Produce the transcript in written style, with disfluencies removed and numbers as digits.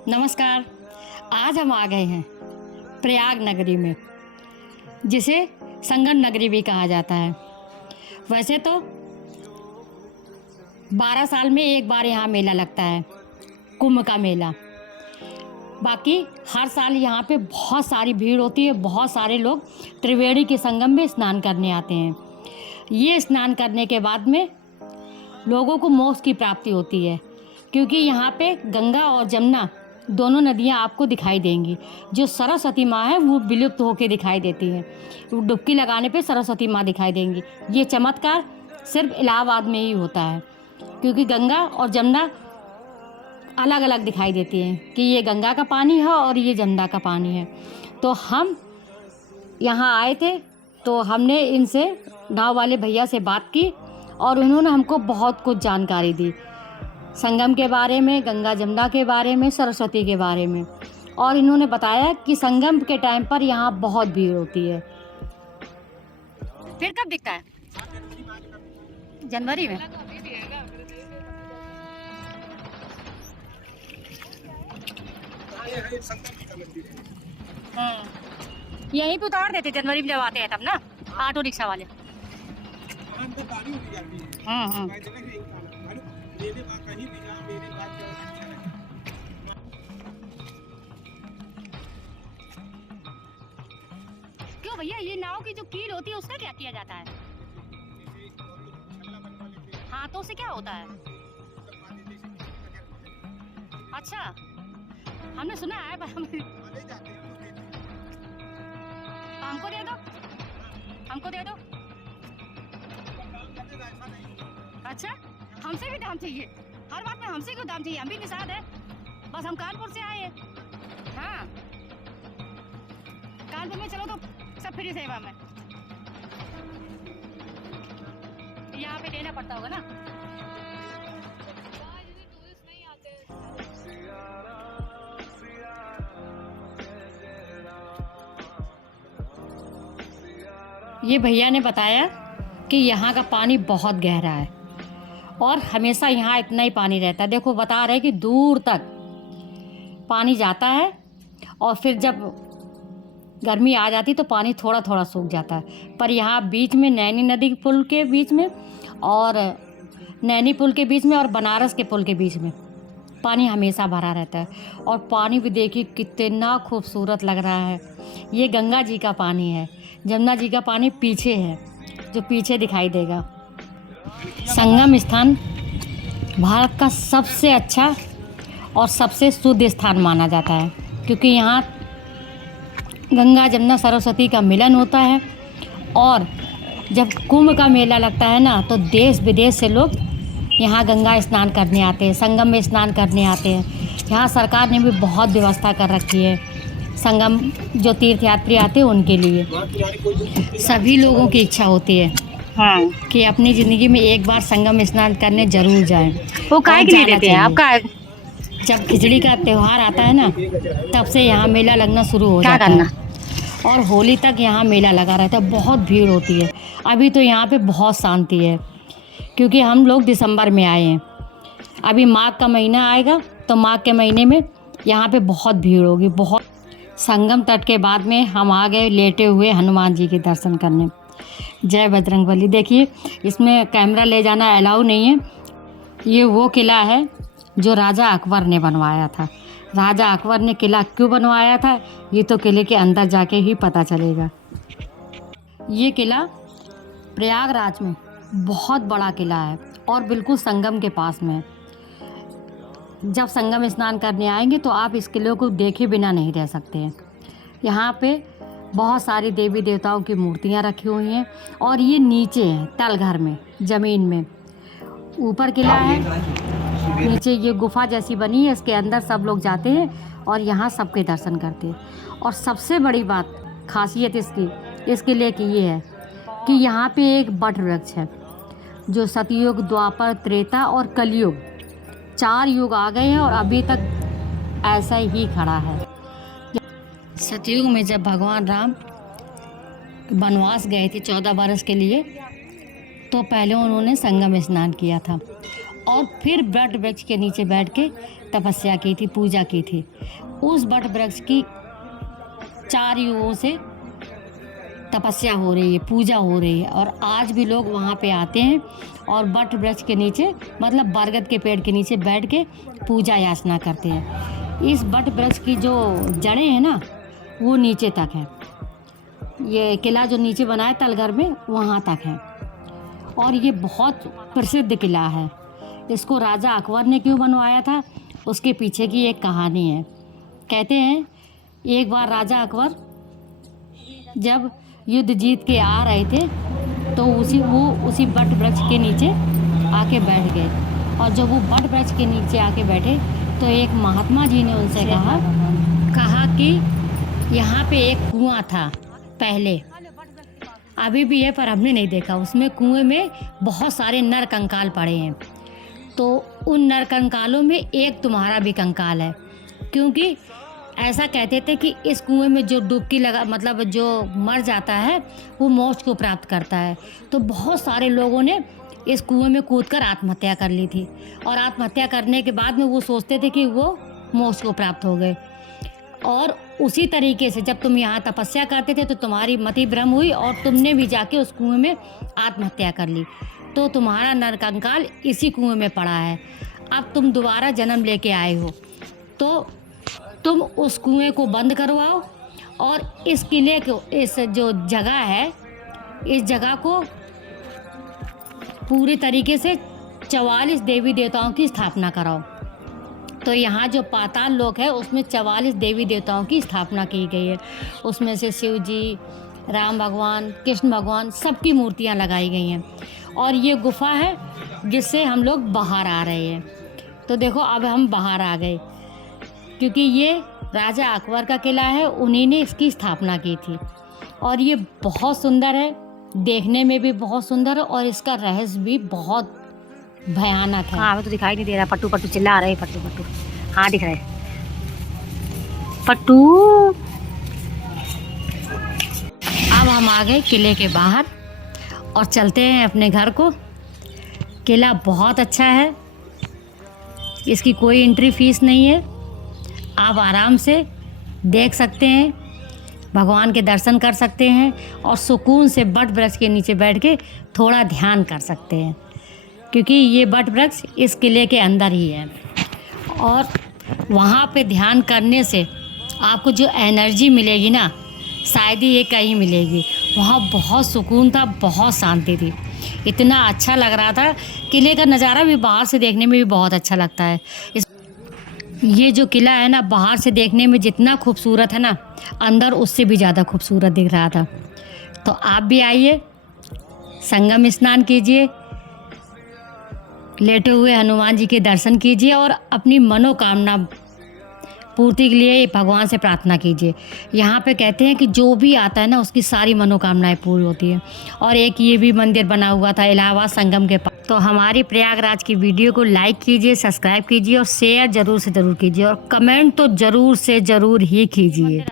नमस्कार। आज हम आ गए हैं प्रयाग नगरी में, जिसे संगम नगरी भी कहा जाता है। वैसे तो 12 साल में एक बार यहाँ मेला लगता है, कुंभ का मेला। बाकी हर साल यहाँ पे बहुत सारी भीड़ होती है। बहुत सारे लोग त्रिवेणी के संगम में स्नान करने आते हैं। ये स्नान करने के बाद में लोगों को मोक्ष की प्राप्ति होती है, क्योंकि यहाँ पे गंगा और जमुना दोनों नदियाँ आपको दिखाई देंगी। जो सरस्वती माँ है वो विलुप्त होकर दिखाई देती है। वो डुबकी लगाने पे सरस्वती माँ दिखाई देंगी। ये चमत्कार सिर्फ इलाहाबाद में ही होता है, क्योंकि गंगा और जमुना अलग अलग दिखाई देती हैं कि ये गंगा का पानी है और ये जमुना का पानी है। तो हम यहाँ आए थे, तो हमने इनसे नाव वाले भैया से बात की और उन्होंने हमको बहुत कुछ जानकारी दी, संगम के बारे में, गंगा जमुना के बारे में, सरस्वती के बारे में। और इन्होंने बताया कि संगम के टाइम पर यहाँ बहुत भीड़ होती है। फिर कब दिखता है? जनवरी में। यहीं पे उतार देते जनवरी में जब आते हैं तब ना, ऑटो रिक्शा वाले। क्यों भैया, ये नाव की जो कील होती है उसका क्या किया जाता है? हाथों से क्या होता है? अच्छा, हमने सुना है पर हमको दे दो, हमको दे दो। अच्छा, हमसे भी दाम चाहिए? हर बात में हमसे क्यों दाम चाहिए? हम भी निषाद है, बस हम कानपुर से आए हैं। हाँ, कानपुर में चलो तो सब फ्री सेवा में। यहाँ पे देना पड़ता होगा ना। ये भैया ने बताया कि यहाँ का पानी बहुत गहरा है और हमेशा यहाँ इतना ही पानी रहता है। देखो बता रहे कि दूर तक पानी जाता है और फिर जब गर्मी आ जाती तो पानी थोड़ा थोड़ा सूख जाता है। पर यहाँ बीच में नैनी नदी पुल के बीच में और नैनी पुल के बीच में और बनारस के पुल के बीच में पानी हमेशा भरा रहता है। और पानी भी देखिए कितना खूबसूरत लग रहा है। ये गंगा जी का पानी है, जमुना जी का पानी पीछे है, जो पीछे दिखाई देगा। संगम स्थान भारत का सबसे अच्छा और सबसे शुद्ध स्थान माना जाता है, क्योंकि यहाँ गंगा जमुना सरस्वती का मिलन होता है। और जब कुंभ का मेला लगता है ना, तो देश विदेश से लोग यहाँ गंगा स्नान करने आते हैं, संगम में स्नान करने आते हैं। यहाँ सरकार ने भी बहुत व्यवस्था कर रखी है संगम, जो तीर्थ यात्री आते हैं उनके लिए। सभी लोगों की इच्छा होती है हाँ कि अपनी ज़िंदगी में एक बार संगम स्नान करने जरूर जाएं। वो काहे के लिए देते हैं आपका? जब खिचड़ी का त्यौहार आता है ना, तब से यहाँ मेला लगना शुरू हो जाता है और होली तक यहाँ मेला लगा रहता है। बहुत भीड़ होती है। अभी तो यहाँ पे बहुत शांति है, क्योंकि हम लोग दिसंबर में आए हैं। अभी माघ का महीना आएगा तो माघ के महीने में यहाँ पे बहुत भीड़ होगी, बहुत। संगम तट के बाद में हम आ गए लेटे हुए हनुमान जी के दर्शन करने। जय बजरंगबली। देखिए, इसमें कैमरा ले जाना अलाउ नहीं है। ये वो किला है जो राजा अकबर ने बनवाया था। राजा अकबर ने किला क्यों बनवाया था, ये तो किले के अंदर जाके ही पता चलेगा। ये किला प्रयागराज में बहुत बड़ा किला है और बिल्कुल संगम के पास में है। जब संगम स्नान करने आएंगे तो आप इस किले को देखे बिना नहीं रह सकते हैं। यहाँ पे बहुत सारी देवी देवताओं की मूर्तियाँ रखी हुई हैं और ये नीचे है तलघर में, ज़मीन में। ऊपर किला है, नीचे ये गुफा जैसी बनी है, इसके अंदर सब लोग जाते हैं और यहाँ सबके दर्शन करते हैं। और सबसे बड़ी बात, खासियत इस किले की ये है कि यहाँ पे एक बट वृक्ष है, जो सतयुग, द्वापर, त्रेता और कलयुग 4 युग आ गए हैं और अभी तक ऐसा ही खड़ा है। सतयुग में जब भगवान राम वनवास गए थे 14 बरस के लिए, तो पहले उन्होंने संगम स्नान किया था और फिर बट वृक्ष के नीचे बैठ के तपस्या की थी, पूजा की थी। उस बट वृक्ष की चारों ओर से तपस्या हो रही है, पूजा हो रही है, और आज भी लोग वहाँ पे आते हैं और बट वृक्ष के नीचे, मतलब बरगद के पेड़ के नीचे बैठ के पूजा याचना करते हैं। इस बट वृक्ष की जो जड़ें हैं ना, वो नीचे तक है। ये किला जो नीचे बना है तलघर में, वहाँ तक है, और ये बहुत प्रसिद्ध किला है। इसको राजा अकबर ने क्यों बनवाया था, उसके पीछे की एक कहानी है। कहते हैं एक बार राजा अकबर जब युद्ध जीत के आ रहे थे तो उसी बट वृक्ष के नीचे आके बैठ गए, और जब वो बट वृक्ष के नीचे आके बैठे तो एक महात्मा जी ने उनसे कहा कि यहाँ पे एक कुआं था पहले, अभी भी है पर हमने नहीं देखा। उसमें कुएं में बहुत सारे नर कंकाल पड़े हैं, तो उन नर कंकालों में एक तुम्हारा भी कंकाल है, क्योंकि ऐसा कहते थे कि इस कुएं में जो डुबकी लगा, मतलब जो मर जाता है वो मोक्ष को प्राप्त करता है। तो बहुत सारे लोगों ने इस कुएं में कूदकर आत्महत्या कर ली थी, और आत्महत्या करने के बाद में वो सोचते थे कि वो मोक्ष को प्राप्त हो गए। और उसी तरीके से जब तुम यहाँ तपस्या करते थे तो तुम्हारी मति भ्रम हुई और तुमने भी जाके उस कुएं में आत्महत्या कर ली, तो तुम्हारा नरकंकाल इसी कुएं में पड़ा है। अब तुम दोबारा जन्म लेके आए हो, तो तुम उस कुएं को बंद करवाओ, और इस किले को, इस जो जगह है, इस जगह को पूरे तरीके से 44 देवी देवताओं की स्थापना कराओ। तो यहाँ जो पाताल लोक है उसमें 44 देवी देवताओं की स्थापना की गई है। उसमें से शिव जी, राम भगवान, कृष्ण भगवान, सबकी मूर्तियाँ लगाई गई हैं, और ये गुफा है जिससे हम लोग बाहर आ रहे हैं। तो देखो अब हम बाहर आ गए, क्योंकि ये राजा अकबर का किला है, उन्हीं ने इसकी स्थापना की थी, और ये बहुत सुंदर है, देखने में भी बहुत सुंदर है, और इसका रहस्य भी बहुत भयानक है। हाँ, हमें तो दिखाई नहीं दे रहा। पट्टू पट्टू चिल्ला रहे, पट्टू पट्टू। हाँ दिख रहे पट्टू। अब हम आ गए किले के बाहर और चलते हैं अपने घर को। किला बहुत अच्छा है, इसकी कोई एंट्री फीस नहीं है, आप आराम से देख सकते हैं, भगवान के दर्शन कर सकते हैं, और सुकून से बट वृक्ष के नीचे बैठ के थोड़ा ध्यान कर सकते हैं, क्योंकि ये बट वृक्ष इस किले के अंदर ही है। और वहाँ पे ध्यान करने से आपको जो एनर्जी मिलेगी ना, शायद ही ये कहीं मिलेगी। वहाँ बहुत सुकून था, बहुत शांति थी, इतना अच्छा लग रहा था। किले का नज़ारा भी बाहर से देखने में भी बहुत अच्छा लगता है। ये जो किला है ना, बाहर से देखने में जितना खूबसूरत है ना, अंदर उससे भी ज़्यादा खूबसूरत दिख रहा था। तो आप भी आइए, संगम स्नान कीजिए, लेटे हुए हनुमान जी के दर्शन कीजिए, और अपनी मनोकामना पूर्ति के लिए भगवान से प्रार्थना कीजिए। यहाँ पे कहते हैं कि जो भी आता है ना, उसकी सारी मनोकामनाएं पूरी होती है। और एक ये भी मंदिर बना हुआ था इलाहाबाद संगम के पास। तो हमारी प्रयागराज की वीडियो को लाइक कीजिए, सब्सक्राइब कीजिए, और शेयर ज़रूर से ज़रूर कीजिए, और कमेंट तो ज़रूर से ज़रूर ही कीजिए।